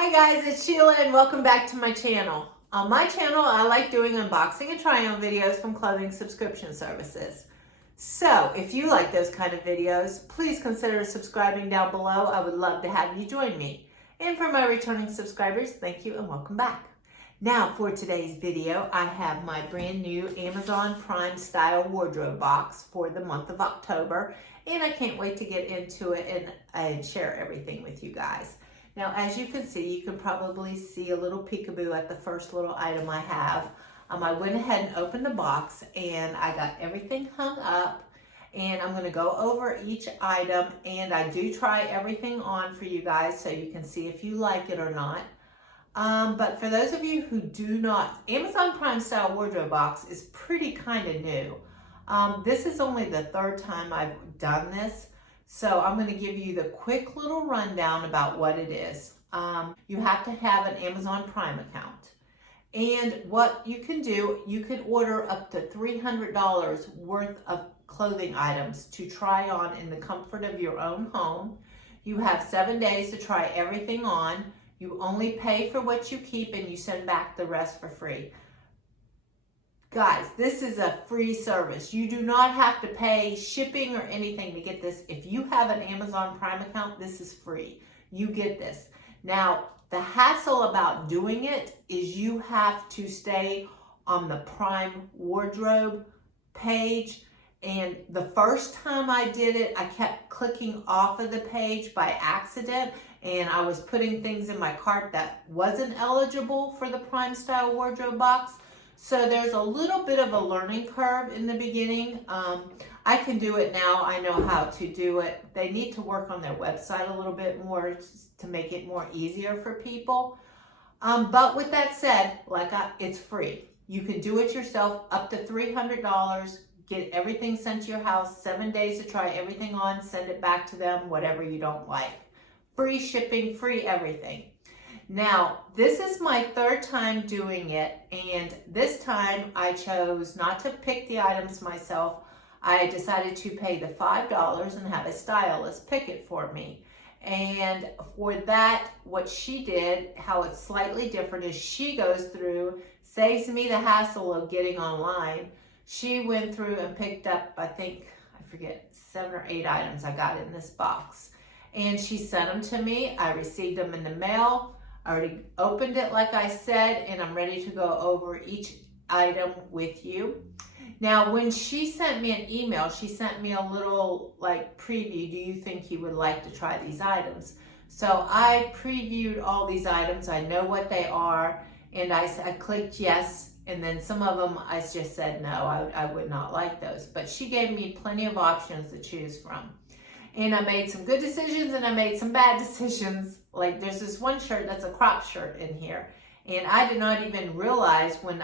Hi guys, it's Sheila and welcome back to my channel. On my channel, I like doing unboxing and try-on videos from clothing subscription services. So if you like those kind of videos, please consider subscribing down below. I would love to have you join me. And for my returning subscribers, thank you and welcome back. Now for today's video, I have my brand new Amazon Prime style wardrobe box for the month of October. And I can't wait to get into it and share everything with you guys. Now, as you can see, you can probably see a little peekaboo at the first little item I have. I went ahead and opened the box and I got everything hung up, and I'm gonna go over each item, and I do try everything on for you guys so you can see if you like it or not. But for those of you who do not, Amazon Prime style wardrobe box is pretty kind of new. This is only the third time I've done this. So I'm going to give you the quick little rundown about what it is. You have to have an Amazon Prime account. And what you can do, you can order up to $300 worth of clothing items to try on in the comfort of your own home. You have 7 days to try everything on. You only pay for what you keep and you send back the rest for free. Guys, this is a free service. You do not have to pay shipping or anything to get this. If you have an Amazon Prime account, this is free. You get this. Now, the hassle about doing it is you have to stay on the Prime wardrobe page. And the first time I did it, I kept clicking off of the page by accident. And I was putting things in my cart that wasn't eligible for the Prime style wardrobe box. So there's a little bit of a learning curve in the beginning. I can do it now. I know how to do it. They need to work on their website a little bit more to make it more easier for people. But with that said, it's free. You can do it yourself, up to $300, get everything sent to your house, 7 days to try everything on, send it back to them, whatever you don't like. Free shipping, free everything. Now, this is my third time doing it, and this time I chose not to pick the items myself. I decided to pay the $5 and have a stylist pick it for me. And for that, what she did, how it's slightly different, is she goes through, saves me the hassle of getting online. She went through and picked up, I forget, 7 or 8 items I got in this box. And she sent them to me. I received them in the mail. I already opened it, like I said, and I'm ready to go over each item with you. Now, when she sent me an email, she sent me a little preview. Do you think you would like to try these items? So I previewed all these items. I know what they are, and I clicked yes, and then some of them I just said no, I would not like those. But she gave me plenty of options to choose from. And I made some good decisions and I made some bad decisions. Like there's this one shirt that's a crop shirt in here. And I did not even realize when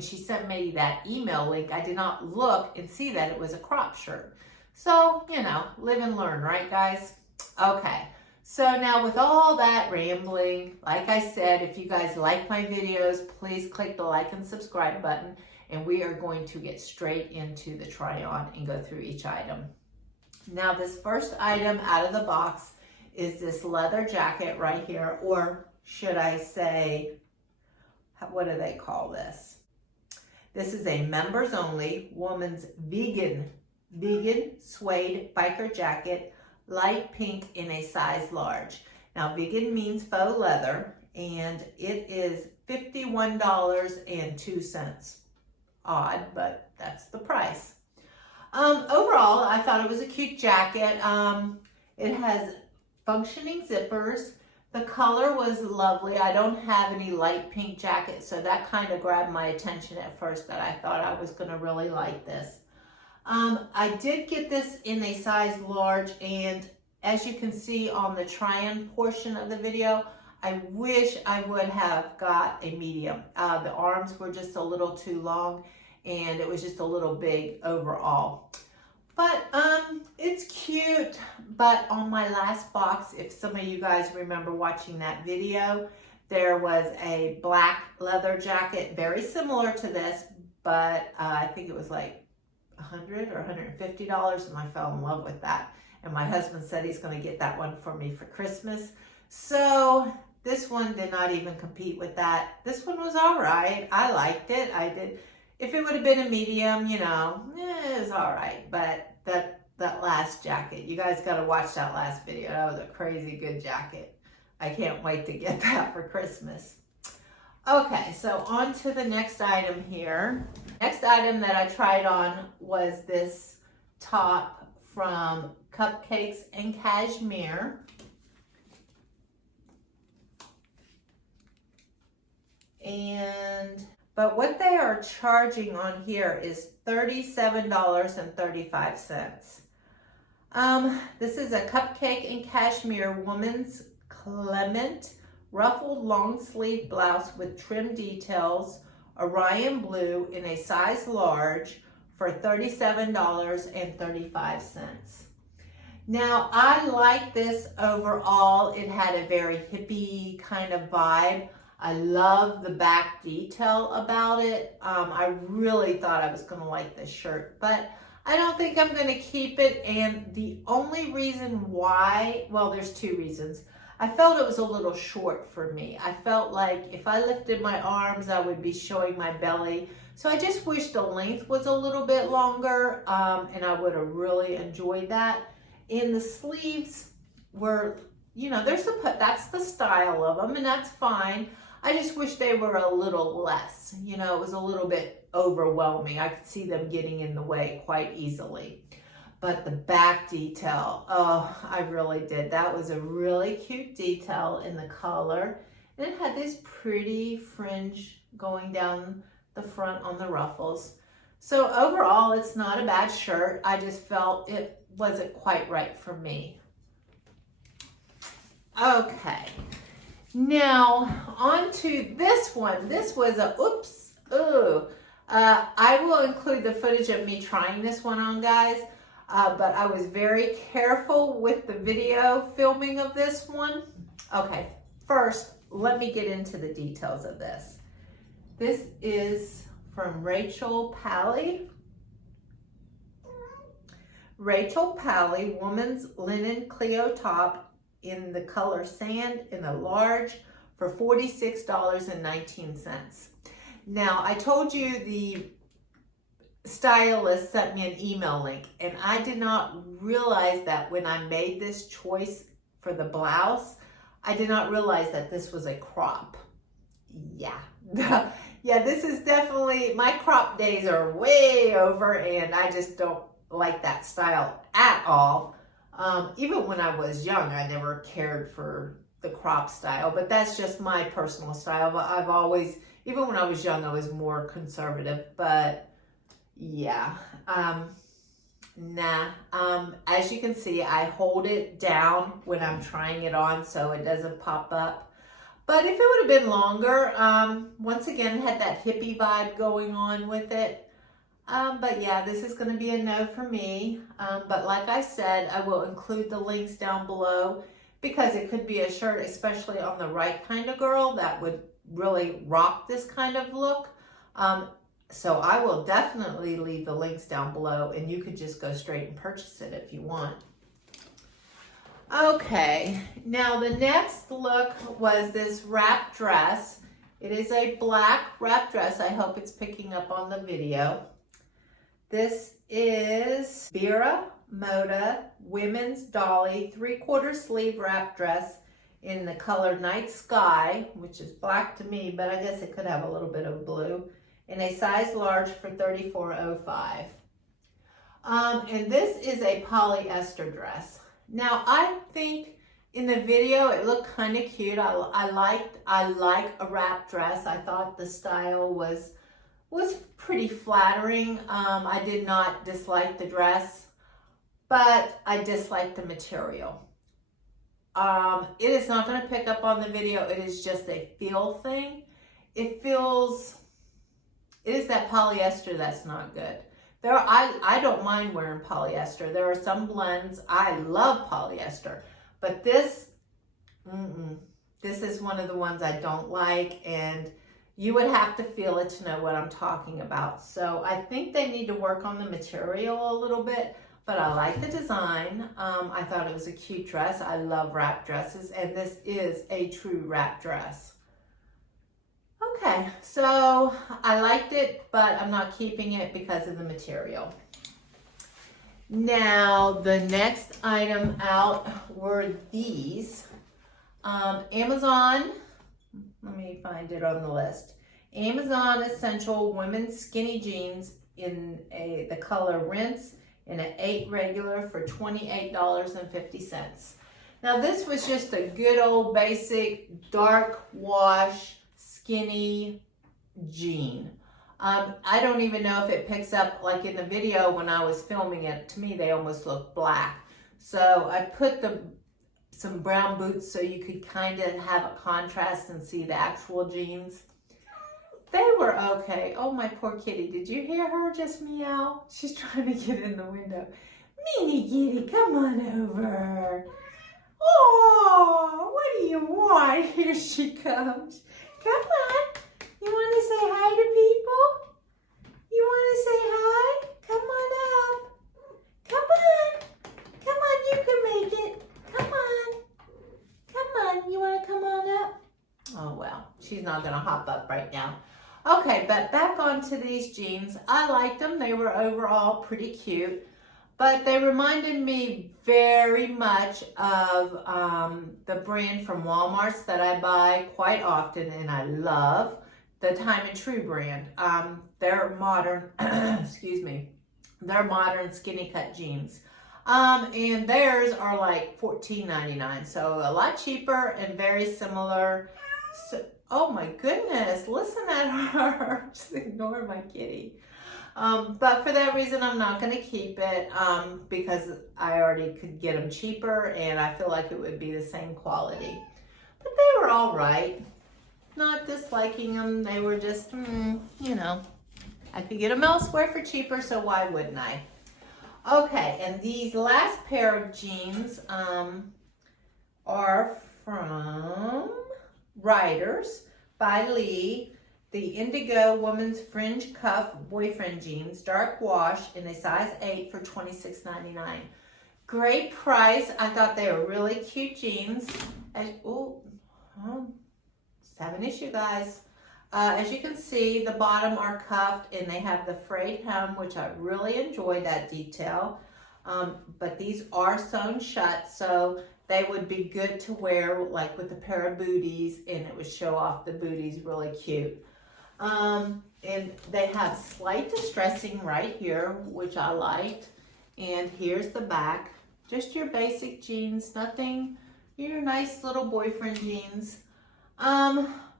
she sent me that email link, I did not look and see that it was a crop shirt. So, live and learn, right guys? Okay, so now with all that rambling, like I said, if you guys like my videos, please click the like and subscribe button. And we are going to get straight into the try on and go through each item. Now, this first item out of the box is this leather jacket right here, or should I say, what do they call this? This is a members only woman's vegan suede biker jacket, light pink in a size large. Now, vegan means faux leather, and it is $51.02. Odd, but that's the price. Overall, I thought it was a cute jacket. It has functioning zippers. The color was lovely. I don't have any light pink jackets, so that kind of grabbed my attention at first, that I thought I was going to really like this. I did get this in a size large, and as you can see on the try-on portion of the video, I wish I would have got a medium. The arms were just a little too long, and it was just a little big overall. But it's cute. But on my last box, if some of you guys remember watching that video, there was a black leather jacket, very similar to this, but I think it was like $100 or $150, and I fell in love with that. And my husband said he's going to get that one for me for Christmas. So This one did not even compete with that. This one was all right. I liked it. I did. If it would have been a medium, you know, it was all right. But that last jacket, you guys got to watch that last video. That was a crazy good jacket. I can't wait to get that for Christmas. Okay, so on to the next item here. Next item that I tried on was this top from Cupcakes and Cashmere. But what they are charging on here is $37.35. This is a Cupcake and Cashmere Woman's Clement ruffled long sleeve blouse with trim details, Orion blue in a size large for $37.35. Now, I like this overall. It had a very hippie kind of vibe. I love the back detail about it. I really thought I was going to like this shirt, but I don't think I'm going to keep it. And the only reason why, well, there's two reasons. I felt it was a little short for me. I felt like if I lifted my arms, I would be showing my belly. So I just wish the length was a little bit longer, and I would have really enjoyed that. And the sleeves were, you know, that's the style of them, and that's fine. I just wish they were a little less. You know, it was a little bit overwhelming. I could see them getting in the way quite easily. But the back detail, oh, I really did. That was a really cute detail in the collar. And it had this pretty fringe going down the front on the ruffles. So overall, it's not a bad shirt. I just felt it wasn't quite right for me. Okay. Now, on to this one. This was a, oops, ooh. I will include the footage of me trying this one on, guys. But I was very careful with the video filming of this one. Okay, first, let me get into the details of this. This is from Rachael Pally. Rachael Pally, woman's linen CLEO top in the color sand in a large for $46.19. Now, I told you the stylist sent me an email link, and I did not realize that when I made this choice for the blouse, I did not realize that this was a crop. Yeah. Yeah, this is definitely, my crop days are way over, and I just don't like that style at all. Even when I was young, I never cared for the crop style, but that's just my personal style. I've always, even when I was young, I was more conservative, but yeah, nah. As you can see, I hold it down when I'm trying it on so it doesn't pop up. But if it would have been longer, once again, it had that hippie vibe going on with it. But yeah, this is going to be a no for me. But like I said, I will include the links down below because it could be a shirt, especially on the right kind of girl, that would really rock this kind of look. So I will definitely leave the links down below, and you could just go straight and purchase it if you want. Okay, now the next look was this wrap dress. It is a black wrap dress. I hope it's picking up on the video. This is VERA MODA Women's Dolly 3/4 sleeve wrap dress in the color Night Sky, which is black to me, but I guess it could have a little bit of blue, in a size large for $34.05. And this is a polyester dress. Now, I think in the video it looked kind of cute. I like a wrap dress. I thought the style was pretty flattering. I did not dislike the dress, but I disliked the material. It is not going to pick up on the video. It is just a feel thing. It is that polyester that's not good. I don't mind wearing polyester. There are some blends. I love polyester, but this is one of the ones I don't like, and you would have to feel it to know what I'm talking about. So I think they need to work on the material a little bit, but I like the design. I thought it was a cute dress. I love wrap dresses, and this is a true wrap dress. Okay, so I liked it, but I'm not keeping it because of the material. Now, the next item out were these. Amazon, let me find it on the list. Amazon Essential Women's Skinny Jeans in the color Rinse in an 8 regular for $28.50. Now, this was just a good old basic dark wash skinny jean. I don't even know if it picks up, like in the video when I was filming it, to me they almost look black. So I put some brown boots so you could kind of have a contrast and see the actual jeans. They were okay. Oh, my poor kitty. Did you hear her just meow? She's trying to get in the window. Meanie kitty, come on over. Oh, what do you want? Here she comes. Come on. You want to say hi to people? You want to say hi? Come on up. Come on. Come on, you can make it. Come on. Come on. You want to come on up? Oh, well, she's not going to hop up right now. Okay, but back onto these jeans. I liked them. They were overall pretty cute, but they reminded me very much of the brand from Walmart that I buy quite often and I love, the Time and True brand. They're modern, excuse me, they're modern skinny cut jeans. And theirs are like $14.99, so a lot cheaper and very similar. So, oh my goodness, listen at her. Just ignore my kitty. But for that reason, I'm not going to keep it because I already could get them cheaper and I feel like it would be the same quality. But they were all right. Not disliking them. They were just, you know, I could get them elsewhere for cheaper, so why wouldn't I? Okay, and these last pair of jeans are from Riders by Lee, the Indigo Woman's Fringe Cuff Boyfriend Jeans, dark wash in a size 8 for $26.99. Great price. I thought they were really cute jeans. Have an issue, guys. As you can see, the bottom are cuffed and they have the frayed hem, which I really enjoy that detail. But these are sewn shut, so they would be good to wear like with a pair of booties, and it would show off the booties really cute. And they have slight distressing right here, which I liked. And here's the back. Just your basic jeans, nothing, your nice little boyfriend jeans.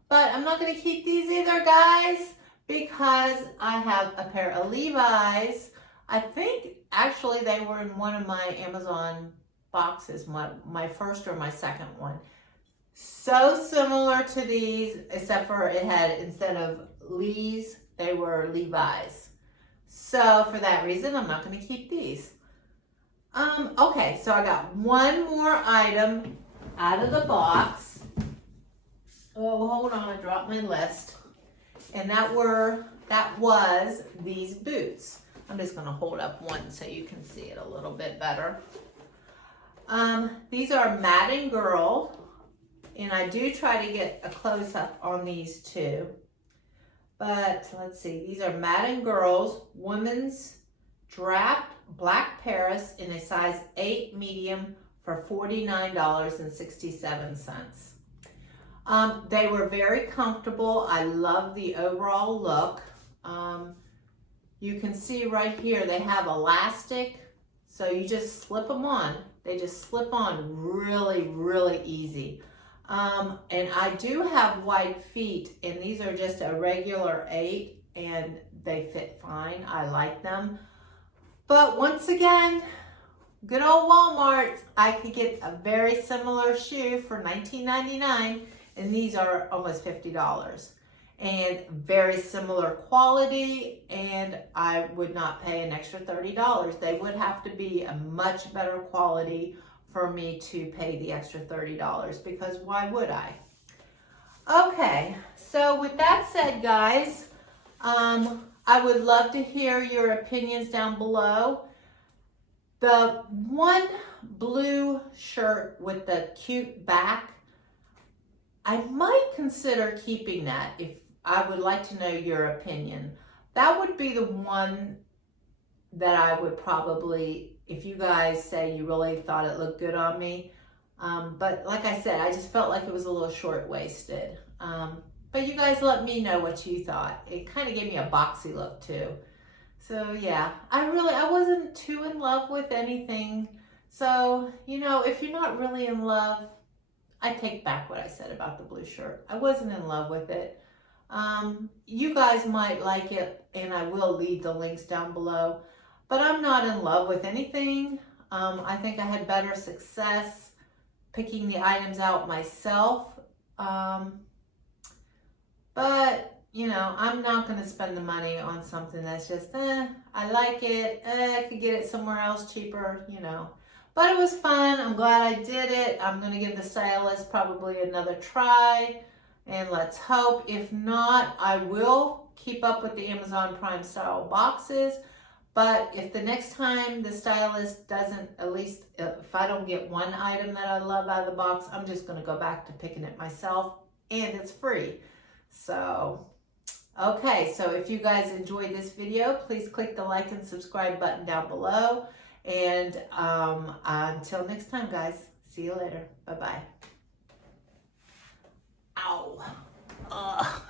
But I'm not going to keep these either, guys, because I have a pair of Levi's. I think actually they were in one of my Amazon boxes, my first or my second one. So similar to these, except for it had, instead of Lee's, they were Levi's. So for that reason, I'm not going to keep these. Okay, so I got one more item out of the box. Oh, hold on, I dropped my list. And that was these boots. I'm just gonna hold up one so you can see it a little bit better. These are Madden Girl, and I do try to get a close-up on these too. But let's see, these are Madden Girls Women's Draft Black Paris in a size 8 medium for $49.67. They were very comfortable. I love the overall look. You can see right here they have elastic, so you just slip them on. They just slip on really, really easy. And I do have wide feet, and these are just a regular 8, and they fit fine. I like them. But once again, good old Walmart, I could get a very similar shoe for $19.99, and these are almost $50. And very similar quality, and I would not pay an extra $30. They would have to be a much better quality for me to pay the extra $30, because why would I? Okay, so with that said, guys, I would love to hear your opinions down below. The one blue shirt with the cute back, I might consider keeping that. If I would like to know your opinion. That would be the one that I would probably, if you guys say you really thought it looked good on me. But like I said, I just felt like it was a little short-waisted. But you guys let me know what you thought. It kind of gave me a boxy look too. So yeah, I wasn't too in love with anything. So, you know, if you're not really in love, I take back what I said about the blue shirt. I wasn't in love with it. You guys might like it, and I will leave the links down below, but I'm not in love with anything. I think I had better success picking the items out myself. But, you know, I'm not going to spend the money on something that's just, I like it, I could get it somewhere else cheaper, you know. But it was fun. I'm glad I did it. I'm going to give the Stylist probably another try. And let's hope. If not, I will keep up with the Amazon Prime style boxes. But if the next time the Stylist doesn't, at least if I don't get one item that I love out of the box, I'm just going to go back to picking it myself. And it's free. So, okay. So if you guys enjoyed this video, please click the like and subscribe button down below. And until next time, guys, see you later. Bye-bye. Ow. Ugh.